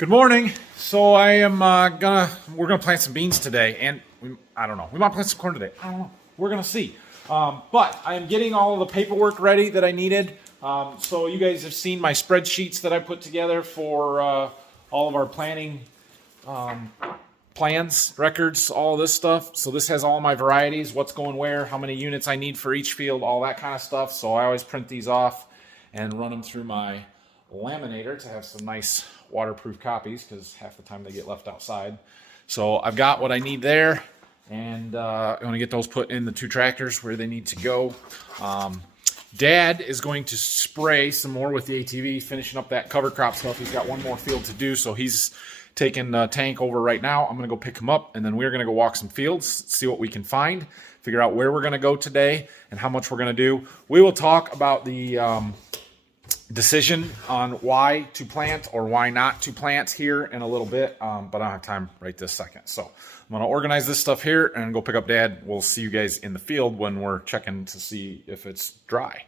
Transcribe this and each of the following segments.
Good morning. So I am we're gonna plant some beans today, and I don't know. We might plant some corn today. I don't know. We're gonna see. But I am getting all of the paperwork ready that I needed. So you guys have seen my spreadsheets that I put together for all of our planting plans, records, all of this stuff. So this has all my varieties, what's going where, how many units I need for each field, all that kind of stuff. So I always print these off and run them through my laminator to have some nice waterproof copies, because half the time they get left outside. So I've got what I need there, and I'm going to get those put in the two tractors where they need to go. Dad is going to spray some more with the ATV, finishing up that cover crop stuff. He's got one more field to do, so he's taking the tank over right now. I'm going to go pick him up, and then we're going to go walk some fields, see what we can find, figure out where we're going to go today and how much we're going to do. We will talk about the decision on why to plant or why not to plant here in a little bit, but I don't have time right this second. So I'm going to organize this stuff here and go pick up Dad. We'll see you guys in the field when we're checking to see if it's dry.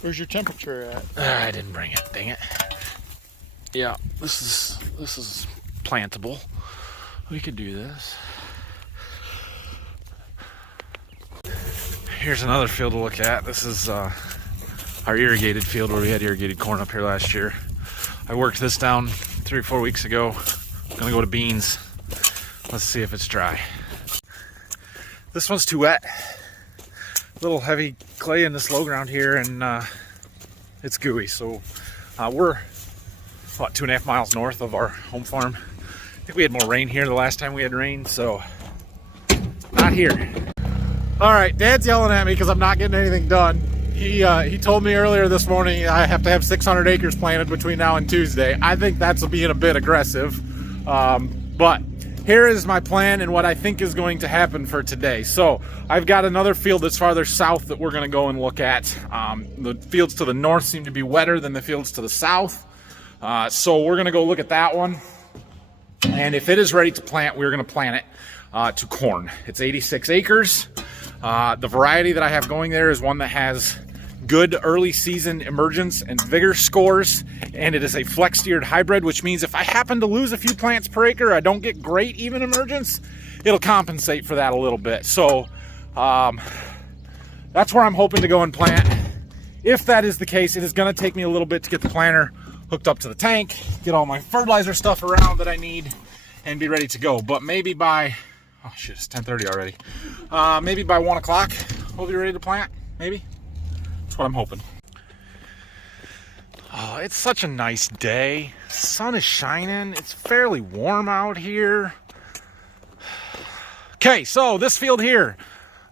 Where's your temperature at? I didn't bring it, dang it. Yeah, this is plantable. We could do this. Here's another field to look at. This is our irrigated field where we had irrigated corn up here last year. I worked this down 3 or 4 weeks ago. I'm gonna go to beans. Let's see if it's dry. This one's too wet. Little heavy clay in this low ground here, and it's gooey. So we're about 2.5 miles north of our home farm. I think we had more rain here the last time we had rain, so not here. All right, Dad's yelling at me because I'm not getting anything done. He told me earlier this morning I have to have 600 acres planted between now and Tuesday. I think that's being a bit aggressive, but here is my plan and what I think is going to happen for today. So I've got another field that's farther south that we're going to go and look at. The fields to the north seem to be wetter than the fields to the south. So we're going to go look at that one. And if it is ready to plant, we're going to plant it to corn. It's 86 acres. The variety that I have going there is one that has good early season emergence and vigor scores, and it is a flex steered hybrid, which means if I happen to lose a few plants per acre, I don't get great even emergence, it'll compensate for that a little bit. So that's where I'm hoping to go and plant. If that is the case, it is going to take me a little bit to get the planter hooked up to the tank, get all my fertilizer stuff around that I need, and be ready to go. But maybe by, oh shit, it's 10:30 already. Maybe by 1 o'clock we'll be ready to plant, maybe. What I'm hoping. Oh, it's such a nice day. Sun is shining. It's fairly warm out here. Okay, so this field here,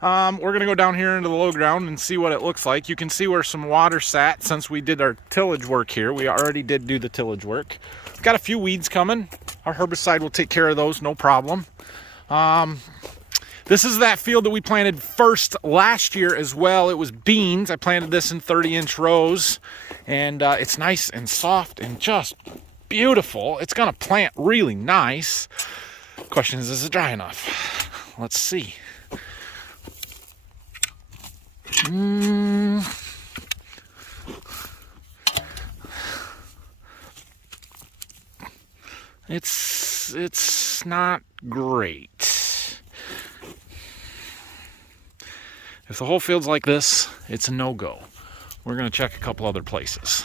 we're gonna go down here into the low ground and see what it looks like. You can see where some water sat since we did our tillage work here. We already did do the tillage work. We've got a few weeds coming. Our herbicide will take care of those, no problem. This is that field that we planted first last year as well. It was beans. I planted this in 30-inch rows, and it's nice and soft and just beautiful. It's gonna plant really nice. Question is it dry enough? Let's see. It's not great. If the whole field's like this, it's a no-go. We're going to check a couple other places.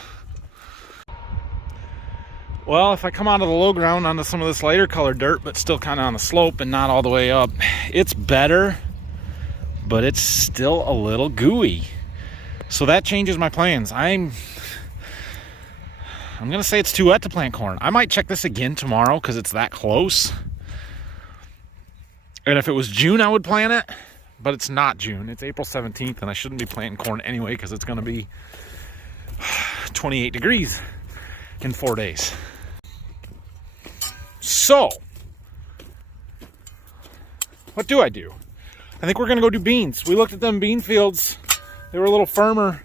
Well, if I come out of the low ground onto some of this lighter colored dirt, but still kind of on the slope and not all the way up, it's better, but it's still a little gooey. So that changes my plans. I'm going to say it's too wet to plant corn. I might check this again tomorrow because it's that close. And if it was June, I would plant it. But it's not June. It's April 17th, and I shouldn't be planting corn anyway because it's going to be 28 degrees in 4 days. So, what do? I think we're going to go do beans. We looked at them bean fields. They were a little firmer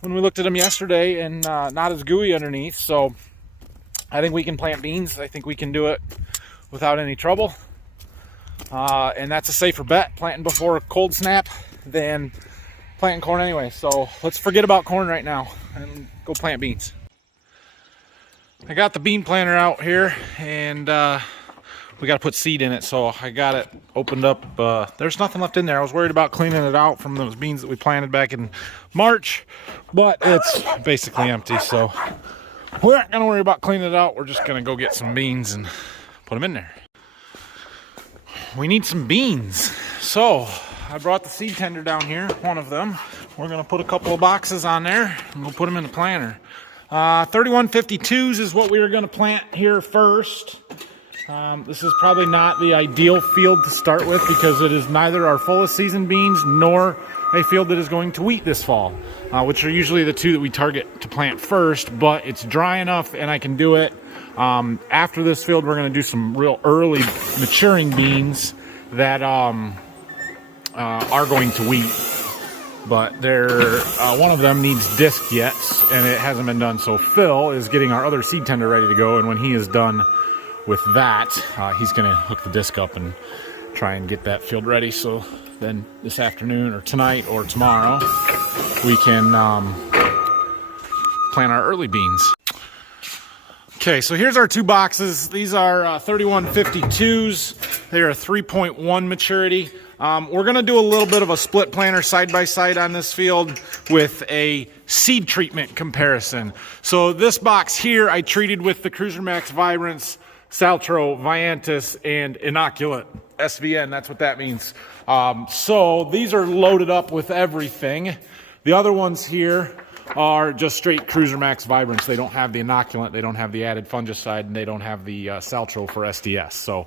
when we looked at them yesterday and not as gooey underneath. So I think we can plant beans. I think we can do it without any trouble. And that's a safer bet, planting before a cold snap, than planting corn anyway. So let's forget about corn right now and go plant beans. I got the bean planter out here, and we got to put seed in it, so I got it opened up. There's nothing left in there. I was worried about cleaning it out from those beans that we planted back in March, but it's basically empty, so we're not gonna worry about cleaning it out. We're just gonna go get some beans and put them in there. We need some beans, so I brought the seed tender down here, one of them. We're gonna put a couple of boxes on there and we'll put them in the planter. 3152s is what we were gonna plant here first. This is probably not the ideal field to start with because it is neither our fullest season beans nor a field that is going to wheat this fall, which are usually the two that we target to plant first, but it's dry enough and I can do it. After this field, we're going to do some real early maturing beans that are going to wheat, but they're one of them needs disc yet, and it hasn't been done. So Phil is getting our other seed tender ready to go, and when he is done with that, he's going to hook the disc up and try and get that field ready. So then this afternoon or tonight or tomorrow, we can plant our early beans. Okay, so here's our two boxes. These are 3152s. They are 3.1 maturity. We're going to do a little bit of a split planter side by side on this field with a seed treatment comparison. So this box here I treated with the Cruiser Max Vibrance, Saltro, Viantis, and Inoculant, SVN, that's what that means. So these are loaded up with everything. The other ones here are just straight Cruiser Max Vibrance. They don't have the inoculant, they don't have the added fungicide, and they don't have the Saltro for SDS. So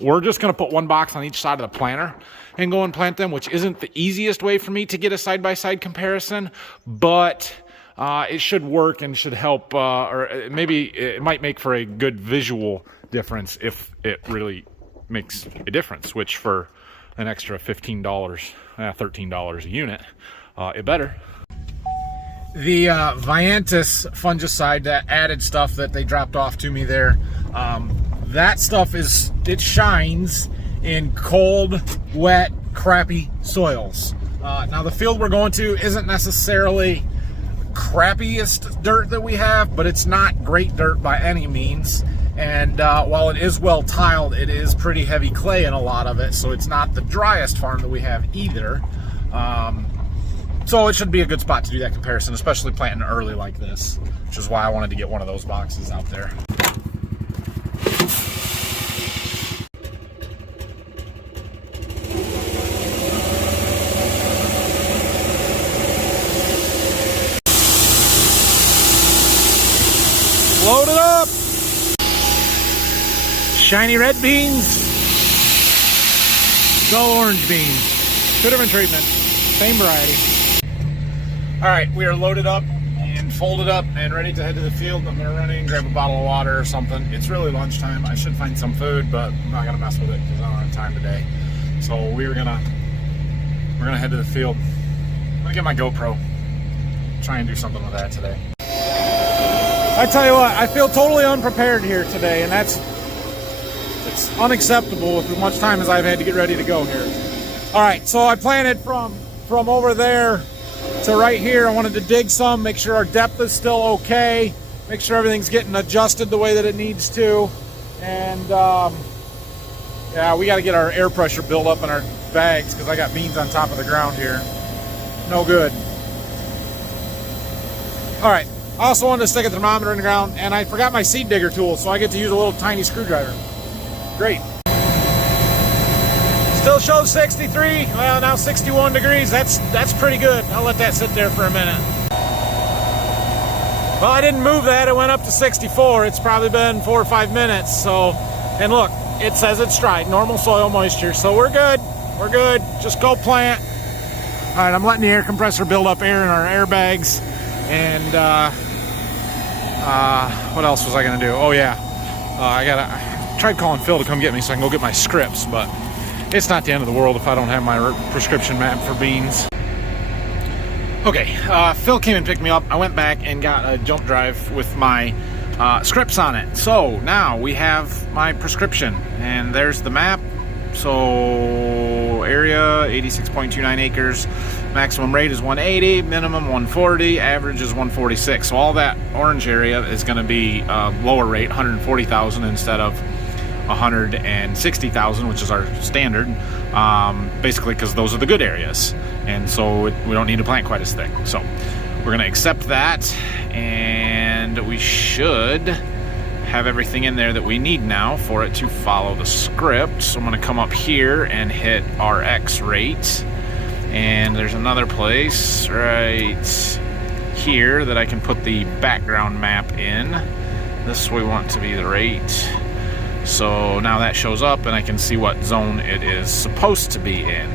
we're just going to put one box on each side of the planter and go and plant them, which isn't the easiest way for me to get a side-by-side comparison, but it should work and should help, or maybe it might make for a good visual difference if it really makes a difference, which for an extra $15, $13 a unit, it better. The Viantis fungicide, that added stuff that they dropped off to me there, that stuff it shines in cold, wet, crappy soils. Now the field we're going to isn't necessarily crappiest dirt that we have, but it's not great dirt by any means. And while it is well tiled, it is pretty heavy clay in a lot of it, so it's not the driest farm that we have either. So it should be a good spot to do that comparison, especially planting early like this, which is why I wanted to get one of those boxes out there. Load it up! Shiny red beans, dull orange beans, two different treatment, same variety. All right, we are loaded up and folded up and ready to head to the field. I'm gonna run in and grab a bottle of water or something. It's really lunchtime. I should find some food, but I'm not gonna mess with it because I don't have time today. So we're gonna head to the field. I'm gonna get my GoPro, try and do something with that today. I tell you what, I feel totally unprepared here today, and it's unacceptable with as much time as I've had to get ready to go here. All right, so I planted from over there to right here. I wanted to dig some, make sure our depth is still okay, make sure everything's getting adjusted the way that it needs to, and yeah, we got to get our air pressure built up in our bags because I got beans on top of the ground here. No good. All right. I also wanted to stick a thermometer in the ground, and I forgot my seed digger tool, so I get to use a little tiny screwdriver. Great. Still shows 63, well now 61 degrees, that's pretty good. I'll let that sit there for a minute. Well, I didn't move that, it went up to 64. It's probably been 4 or 5 minutes, so, and look, it says it's dry, normal soil moisture, so we're good, just go plant. All right, I'm letting the air compressor build up air in our airbags. And what else was I gonna do? Oh yeah, I tried calling Phil to come get me so I can go get my scripts, but it's not the end of the world if I don't have my prescription map for beans. Okay, Phil came and picked me up. I went back and got a jump drive with my scripts on it. So now we have my prescription, and there's the map. So area 86.29 acres, maximum rate is 180, minimum 140, average is 146. So all that orange area is going to be lower rate, 140,000 instead of 160,000, which is our standard, basically because those are the good areas, and so we don't need to plant quite as thick. So we're going to accept that, and we should have everything in there that we need now for it to follow the script. So I'm going to come up here and hit RX rate, and there's another place right here that I can put the background map in. This we want to be the rate. So now that shows up and I can see what zone it is supposed to be in.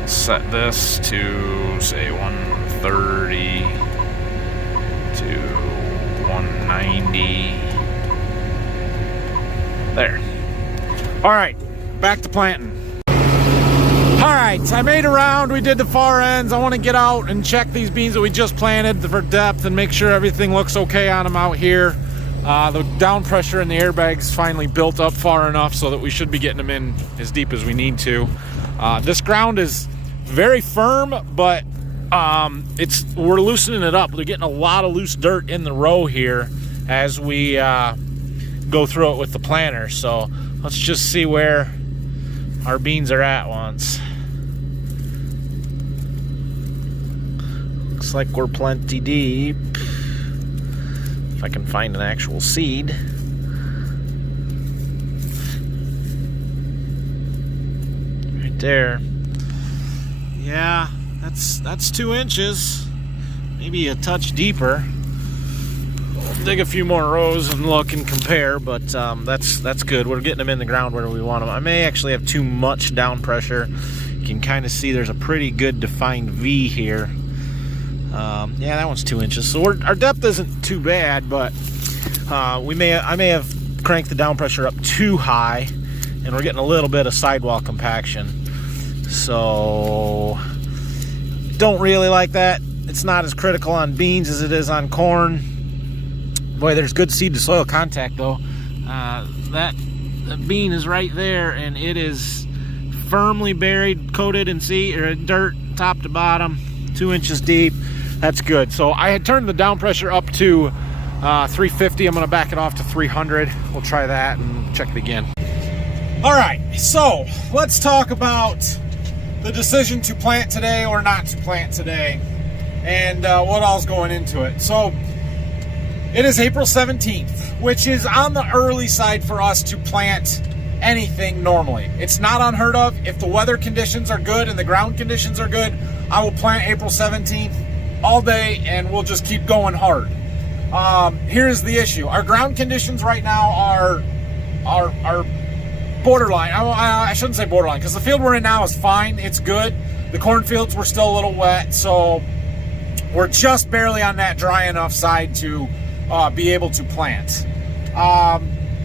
I'll set this to say 130 to 190. There. All right, back to planting. All right, I made a round. We did the far ends. I want to get out and check these beans that we just planted for depth and make sure everything looks okay on them out here. The down pressure in the airbags finally built up far enough so that we should be getting them in as deep as we need to. This ground is very firm, but we're loosening it up. We're getting a lot of loose dirt in the row here as we go through it with the planter. So let's just see where our beans are at once. Looks like we're plenty deep. If I can find an actual seed. Right there. Yeah, that's 2 inches. Maybe a touch deeper. We'll dig a few more rows and look and compare, but that's good. We're getting them in the ground where we want them. I may actually have too much down pressure. You can kind of see there's a pretty good defined V here. Yeah, that one's 2 inches. So our depth isn't too bad, but I may have cranked the down pressure up too high, and we're getting a little bit of sidewall compaction. So don't really like that. It's not as critical on beans as it is on corn. Boy, there's good seed to soil contact though. That bean is right there, and it is firmly buried, coated in seed or dirt, top to bottom, 2 inches deep. That's good. So I had turned the down pressure up to 350. I'm going to back it off to 300. We'll try that and check it again. All right, so let's talk about the decision to plant today or not to plant today, and what all's going into it. So it is April 17th, which is on the early side for us to plant anything normally. It's not unheard of. If the weather conditions are good and the ground conditions are good, I will plant April 17th all day, and we'll just keep going hard. Here's the issue. Our ground conditions right now are borderline. I shouldn't say borderline, because the field we're in now is fine. It's good. The cornfields were still a little wet, so we're just barely on that dry enough side to be able to plant.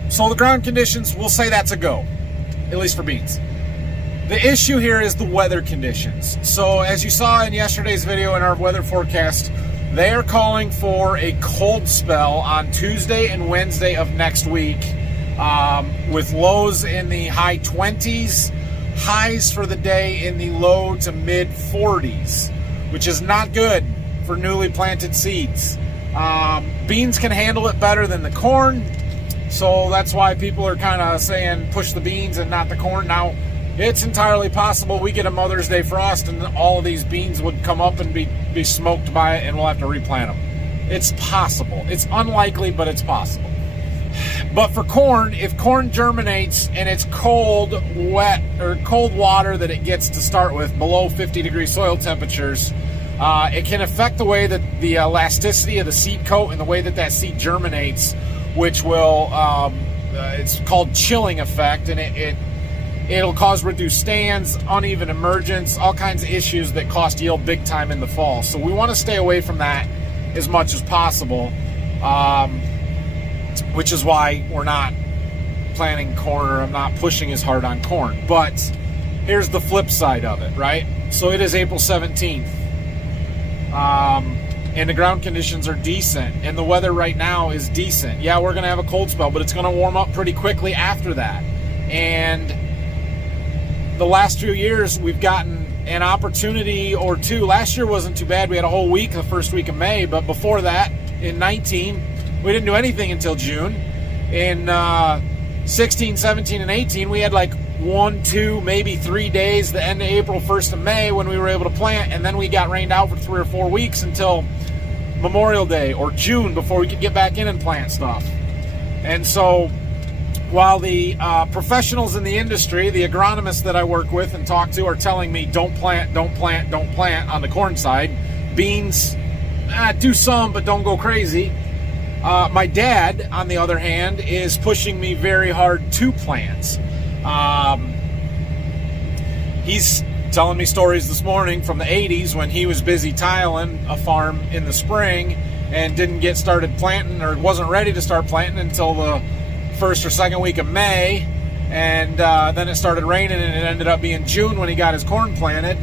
So the ground conditions, we'll say that's a go, at least for beans. The issue here is the weather conditions. So as you saw in yesterday's video in our weather forecast, they are calling for a cold spell on Tuesday and Wednesday of next week, with lows in the high 20s, highs for the day in the low to mid 40s, which is not good for newly planted seeds. Beans can handle it better than the corn, so that's why people are kind of saying push the beans and not the corn. Now, it's entirely possible we get a Mother's Day frost and all of these beans would come up and be smoked by it, and we'll have to replant them. It's possible. It's unlikely, but it's possible. But for corn, if corn germinates and it's cold, wet, or cold water that it gets to start with, below 50-degree soil temperatures, it can affect the way that the elasticity of the seed coat and the way that that seed germinates, which will, it's called chilling effect, and it'll cause reduced stands, uneven emergence, all kinds of issues that cost yield big time in the fall. So we want to stay away from that as much as possible, which is why we're not planting corn, or I'm not pushing as hard on corn. But here's the flip side of it, right? So it is April 17th. and the ground conditions are decent, and the weather right now is decent. Yeah, we're going to have a cold spell, but it's going to warm up pretty quickly after that. And the last few years, we've gotten an opportunity or two. Last year wasn't too bad. We had a whole week, the first week of May, but before that, in 19, we didn't do anything until June. In 16, 17, and 18, we had like 1, 2, maybe 3 days, the end of April, 1st of May, when we were able to plant, and then we got rained out for 3 or 4 weeks until Memorial Day or June before we could get back in and plant stuff. And so while the professionals in the industry, the agronomists that I work with and talk to, are telling me don't plant, don't plant, don't plant on the corn side, beans, do some, but don't go crazy. My dad, on the other hand, is pushing me very hard to plant. He's telling me stories this morning from the 80s when he was busy tiling a farm in the spring and didn't get started planting, or wasn't ready to start planting until the first or second week of May, and then it started raining, and it ended up being June when he got his corn planted.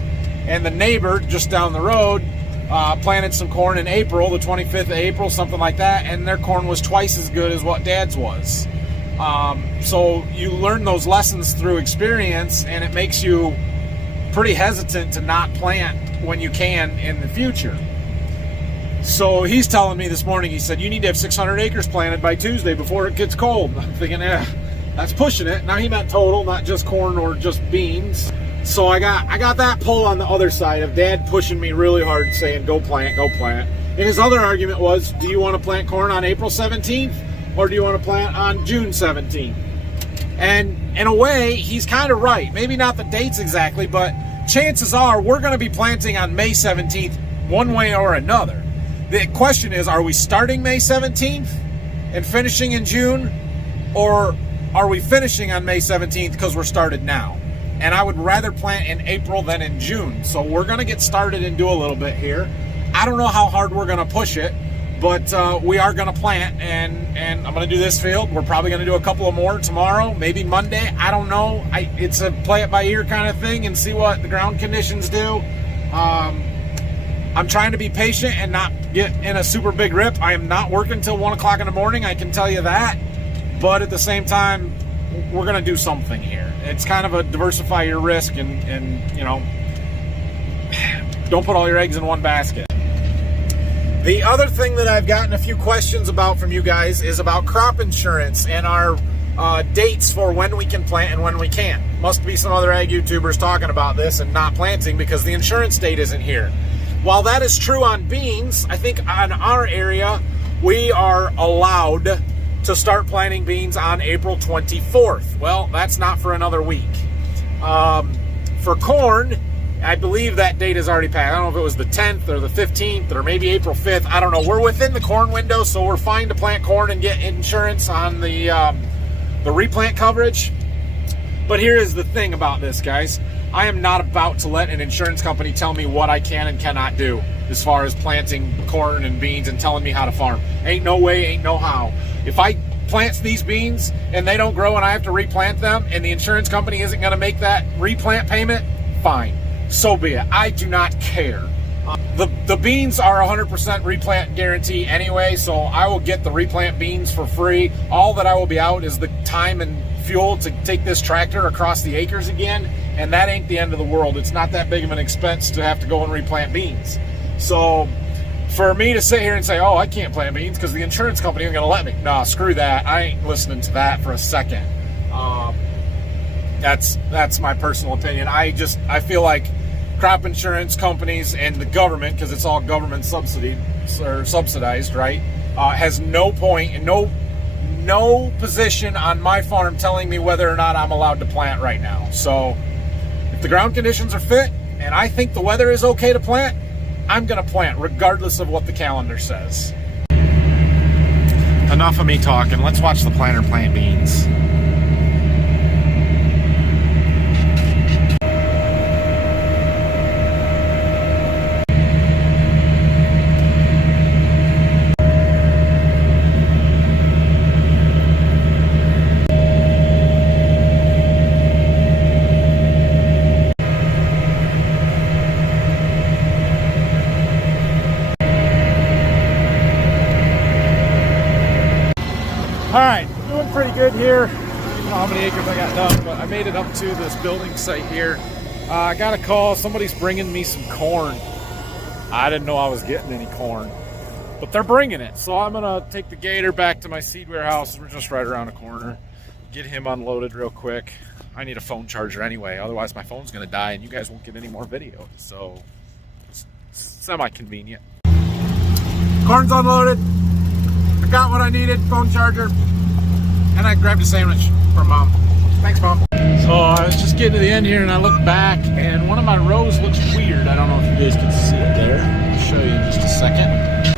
And the neighbor just down the road planted some corn in April, the 25th of April, something like that, and their corn was twice as good as what Dad's was. So you learn those lessons through experience, and it makes you pretty hesitant to not plant when you can in the future. So he's telling me this morning, he said, you need to have 600 acres planted by Tuesday before it gets cold. I'm thinking, that's pushing it. Now he meant total, not just corn or just beans. So I got that pull on the other side of Dad pushing me really hard, saying go plant, go plant. And his other argument was, do you want to plant corn on April 17th or do you want to plant on June 17th? And in a way, he's kind of right. Maybe not the dates exactly, but chances are we're going to be planting on May 17th one way or another. The question is, are we starting May 17th and finishing in June, or are we finishing on May 17th because we're started now? And I would rather plant in April than in June. So we're going to get started and do a little bit here. I don't know how hard we're going to push it, but we are going to plant, and I'm going to do this field. We're probably going to do a couple of more tomorrow, maybe Monday. I don't know. It's a play it by ear kind of thing and see what the ground conditions do. I'm trying to be patient and not get in a super big rip. I am not working till 1 o'clock in the morning, I can tell you that. But at the same time, we're going to do something here. It's kind of a diversify your risk, and you know, don't put all your eggs in one basket. The other thing that I've gotten a few questions about from you guys is about crop insurance and our dates for when we can plant and when we can't. Must be some other ag YouTubers talking about this and not planting because the insurance date isn't here. While that is true on beans, I think on our area, we are allowed to start planting beans on April 24th. Well, that's not for another week. For corn, I believe that date is already passed. I don't know if it was the 10th or the 15th or maybe April 5th. I don't know. We're within the corn window, so we're fine to plant corn and get insurance on the replant coverage. But here is the thing about this, guys. I am not about to let an insurance company tell me what I can and cannot do as far as planting corn and beans and telling me how to farm. Ain't no way, ain't no how. If I plant these beans and they don't grow and I have to replant them and the insurance company isn't going to make that replant payment, fine. So be it. I do not care. The beans are 100% replant guarantee anyway, so I will get the replant beans for free. All that I will be out is the time and fuel to take this tractor across the acres again, and that ain't the end of the world. It's not that big of an expense to have to go and replant beans. So for me to sit here and say, oh, I can't plant beans because the insurance company isn't going to let me. Nah, screw that. I ain't listening to that for a second. That's my personal opinion. I feel like crop insurance companies and the government, because it's all government subsidized, right, has no point and no position on my farm telling me whether or not I'm allowed to plant right now. So if the ground conditions are fit and I think the weather is okay to plant, I'm going to plant regardless of what the calendar says. Enough of me talking. Let's watch the planter plant beans. pretty good here. I don't know how many acres I got done, but I made it up to this building site here. I got a call. Somebody's bringing me some corn. I didn't know I was getting any corn, but they're bringing it. So I'm gonna take the gator back to my seed warehouse. We're just right around the corner. Get him unloaded real quick. I need a phone charger anyway, otherwise my phone's gonna die and you guys won't get any more videos. So it's semi-convenient. Corn's unloaded. I got what I needed, phone charger, and I grabbed a sandwich for Mom. Thanks, Mom. So I was just getting to the end here and I looked back and one of my rows looks weird. I don't know if you guys can see it there. I'll show you in just a second.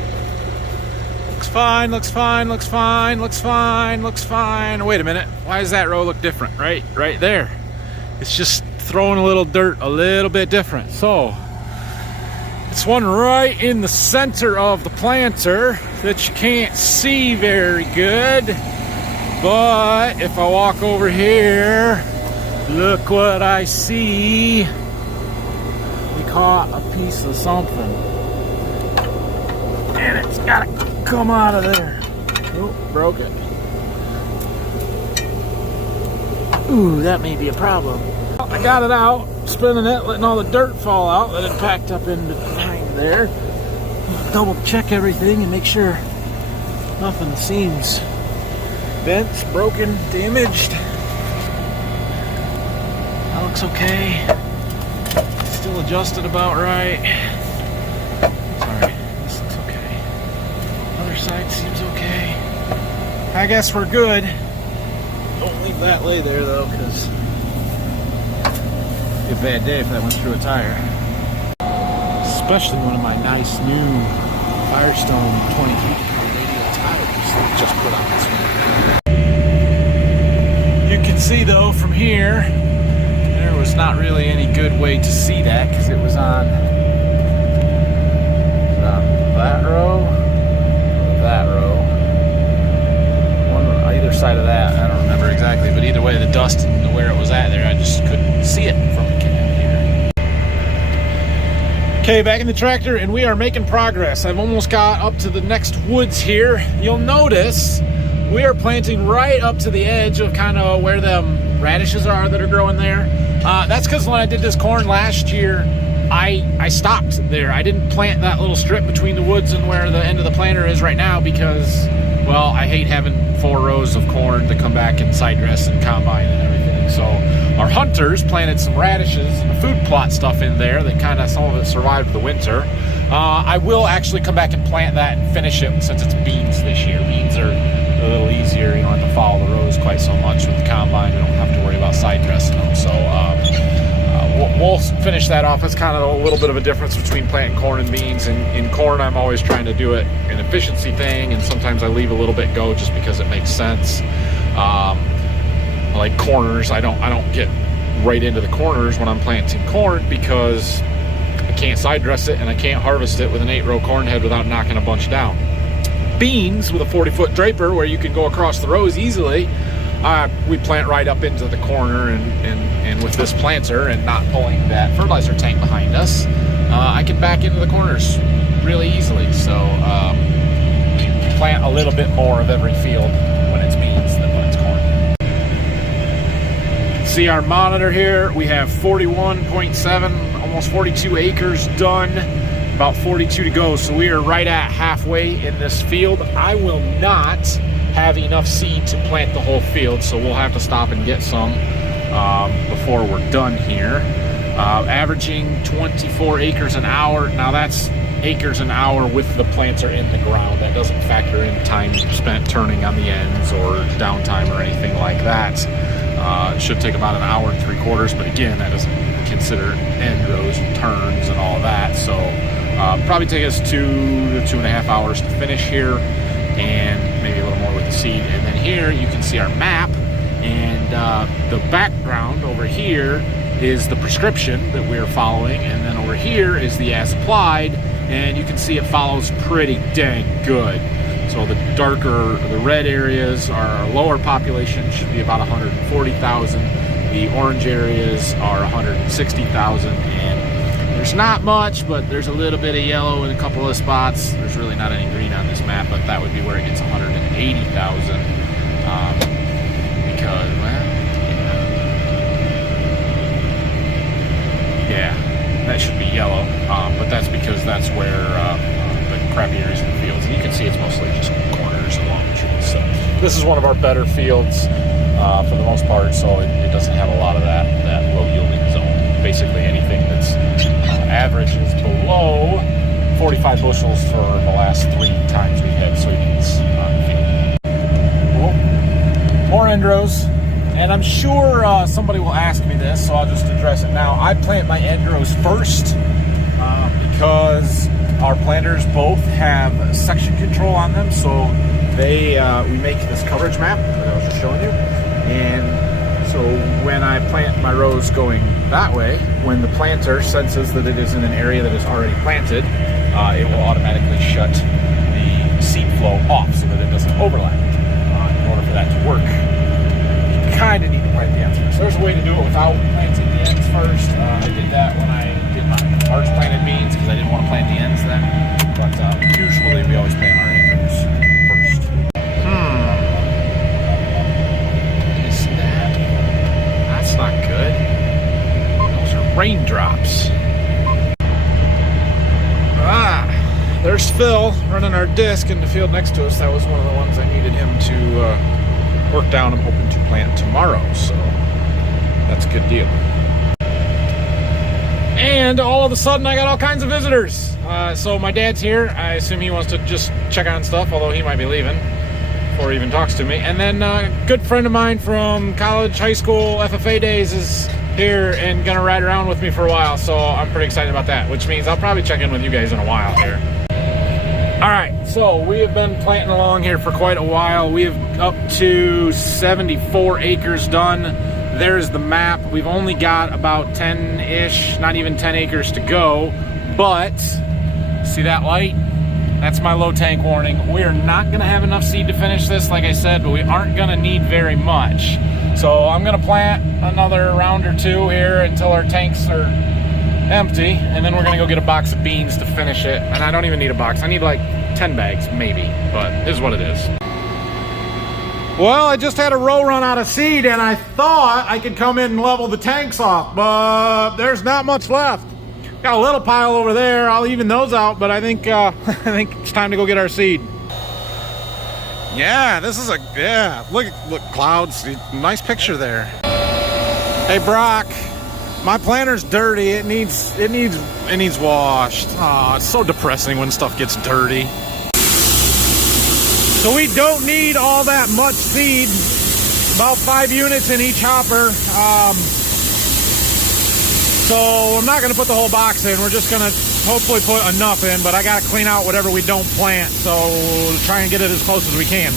Looks fine, looks fine, looks fine, looks fine, looks fine. Wait a minute, why does that row look different? Right there. It's just throwing a little dirt a little bit different. So it's one right in the center of the planter that you can't see very good. But if I walk over here, look what I see. We caught a piece of something. And it's gotta come out of there. Oh, broke it. Ooh, that may be a problem. I got it out, spinning it, letting all the dirt fall out that had packed up in behind there. Double check everything and make sure nothing seems bent, broken, damaged. That looks okay. Still adjusted about right. Sorry, this looks okay. Other side seems okay. I guess we're good. Don't leave that lay there though, because it'd be a bad day if that went through a tire. Especially one of my nice new Firestone 23 radial tires that I just put on this one. You can see though from here, there was not really any good way to see that because it was on that row, that row. One on either side of that, I don't remember exactly, but either way, the dust and where it was at there, I just couldn't see it from the cab here. Okay, back in the tractor, and we are making progress. I've almost got up to the next woods here. You'll notice we are planting right up to the edge of kind of where them radishes are that are growing there. That's because when I did this corn last year, I stopped there. I didn't plant that little strip between the woods and where the end of the planter is right now because, well, I hate having 4 rows of corn to come back and side dress and combine and everything. So our hunters planted some radishes and food plot stuff in there that kind of, some of it survived the winter. I will actually come back and plant that and finish it since it's beans this year. Beans are a little easier. You don't have to follow the rows quite so much with the combine. You don't have to worry about side dressing them. So we'll finish that off. It's kind of a little bit of a difference between planting corn and beans. In corn, I'm always trying to do it an efficiency thing, and sometimes I leave a little bit go just because it makes sense. Like corners, I don't get right into the corners when I'm planting corn because I can't side dress it and I can't harvest it with an 8-row corn head without knocking a bunch down. Beans with a 40-foot draper where you can go across the rows easily, we plant right up into the corner, and with this planter and not pulling that fertilizer tank behind us, I can back into the corners really easily. So plant a little bit more of every field when it's beans than when it's corn. See our monitor here, we have 41.7, almost 42 acres done, about 42 to go, so we are right at halfway in this field. I will not have enough seed to plant the whole field, so we'll have to stop and get some before we're done here. Averaging 24 acres an hour. Now that's acres an hour with the planter in the ground. That doesn't factor in time spent turning on the ends or downtime or anything like that. It should take about an hour and 3/4, but again, that doesn't consider end rows and turns and all that. So probably take us 2 to 2.5 hours to finish here, and maybe a little more with the seed. And then here you can see our map, and the background over here is the prescription that we're following, and then over here is the as applied, and you can see it follows pretty dang good. So the darker, the red areas are our lower population, should be about 140,000. The orange areas are 160,000, and there's not much, but there's a little bit of yellow in a couple of spots. There's really not any green on this map, but that would be where it gets 180,000. this is one of our better fields for the most part, so it doesn't have a lot of that low yielding zone. Basically anything that's average is below 45 bushels for the last 3 times we've had soybeans on the field. Cool. More end rows. And I'm sure somebody will ask me this, so I'll just address it now. I plant my end rows first because our planters both have section control on them, so we make this coverage map that I was just showing you. And so when I plant my rows going that way, when the planter senses that it is in an area that is already planted, it will automatically shut the seed flow off so that it doesn't overlap. In order for that to work, you kind of need to plant the ends first. There's a way to do it without planting the ends first. I did that when I did my March planted beans because I didn't want to plant the ends then. But usually we always plant our ends first. You see that? That's not good. Those are raindrops. There's Phil running our disc in the field next to us. That was one of the ones I needed him to work down. I'm hoping to plant tomorrow, so that's a good deal. And all of a sudden I got all kinds of visitors. So my dad's here. I assume he wants to just check on stuff, although he might be leaving before he even talks to me. And then a good friend of mine from college, high school, FFA days is here and gonna ride around with me for a while, so I'm pretty excited about that, which means I'll probably check in with you guys in a while here. All right, so we have been planting along here for quite a while. We have up to 74 acres done. There's the map. We've only got about 10-ish, not even 10 acres to go, but see that light? That's my low tank warning. We are not gonna have enough seed to finish this, like I said, but we aren't gonna need very much. So I'm gonna plant another round or two here until our tanks are empty, and then we're gonna go get a box of beans to finish it. And I don't even need a box. I need like 10 bags, maybe, but it is what it is. Well, I just had a row run out of seed, and I thought I could come in and level the tanks off, but there's not much left. Got a little pile over there. I'll even those out, but I think I think it's time to go get our seed. Yeah, this is look clouds. Nice picture there. Hey Brock, my planter's dirty. It needs washed. Oh, it's so depressing when stuff gets dirty. So we don't need all that much seed. About 5 units in each hopper. So I'm not gonna put the whole box in. We're just gonna hopefully put enough in, but I gotta clean out whatever we don't plant, so we'll try and get it as close as we can.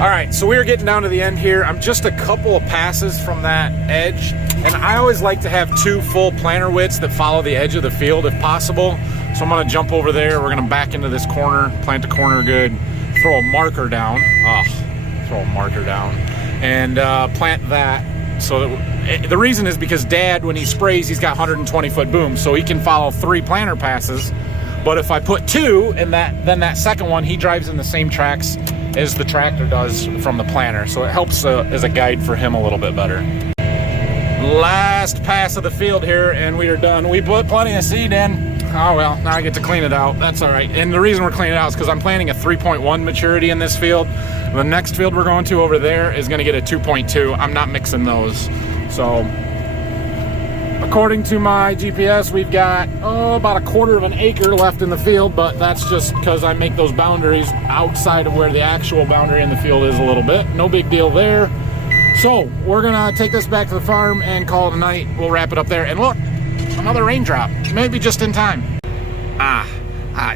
All right, so we are getting down to the end here. I'm just a couple of passes from that edge, and I always like to have 2 full planter widths that follow the edge of the field if possible. So I'm gonna jump over there. We're gonna back into this corner, plant the corner good, throw a marker down. Throw a marker down, and plant that. So that, the reason is because Dad, when he sprays, he's got 120-foot booms, so he can follow 3 planter passes. But if I put 2 in then that second one, he drives in the same tracks as the tractor does from the planter, so it helps as a guide for him a little bit better. Last pass of the field here, and we are done. We put plenty of seed in. Oh well, now I get to clean it out. That's all right. And the reason we're cleaning it out is because I'm planting a 3.1 maturity in this field. The next field we're going to over there is going to get a 2.2. I'm not mixing those. So according to my GPS, we've got about 1/4 of an acre left in the field, but that's just because I make those boundaries outside of where the actual boundary in the field is a little bit. No big deal there. So we're gonna take this back to the farm and call it a night. We'll wrap it up there. And look, another raindrop, maybe just in time.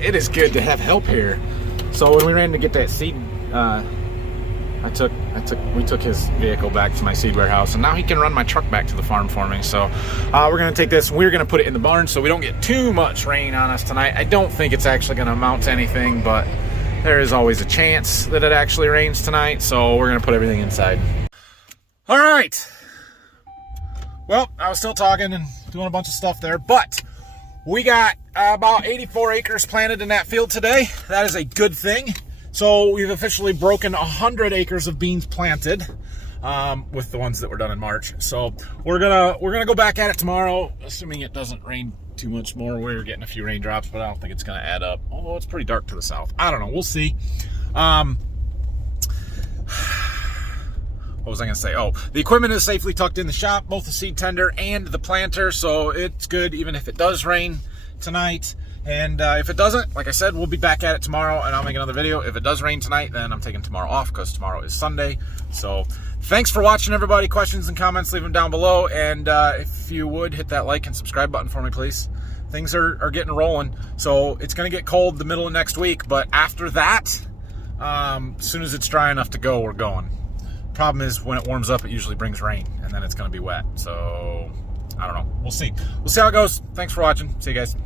It is good to have help here. So when we ran to get that seed, we took his vehicle back to my seed warehouse, and now he can run my truck back to the farm for me. So we're gonna take this, we're gonna put it in the barn so we don't get too much rain on us tonight. I don't think it's actually gonna amount to anything, but there is always a chance that it actually rains tonight, so we're gonna put everything inside. All right. Well, I was still talking and doing a bunch of stuff there, but we got about 84 acres planted in that field today. That is a good thing. So we've officially broken 100 acres of beans planted with the ones that were done in March. So we're gonna go back at it tomorrow, assuming it doesn't rain too much more. We're getting a few raindrops, but I don't think it's gonna add up. Although it's pretty dark to the south. I don't know. We'll see. what was I going to say? Oh, the equipment is safely tucked in the shop, both the seed tender and the planter, so it's good even if it does rain tonight. And if it doesn't, like I said, we'll be back at it tomorrow, and I'll make another video. If it does rain tonight, then I'm taking tomorrow off because tomorrow is Sunday. So thanks for watching, everybody. Questions and comments, leave them down below. And if you would, hit that like and subscribe button for me, please. Things are getting rolling. So it's going to get cold the middle of next week, but after that, as soon as it's dry enough to go, we're going. Problem is, when it warms up, it usually brings rain, and then it's going to be wet. So I don't know. We'll see. We'll see how it goes. Thanks for watching. See you guys.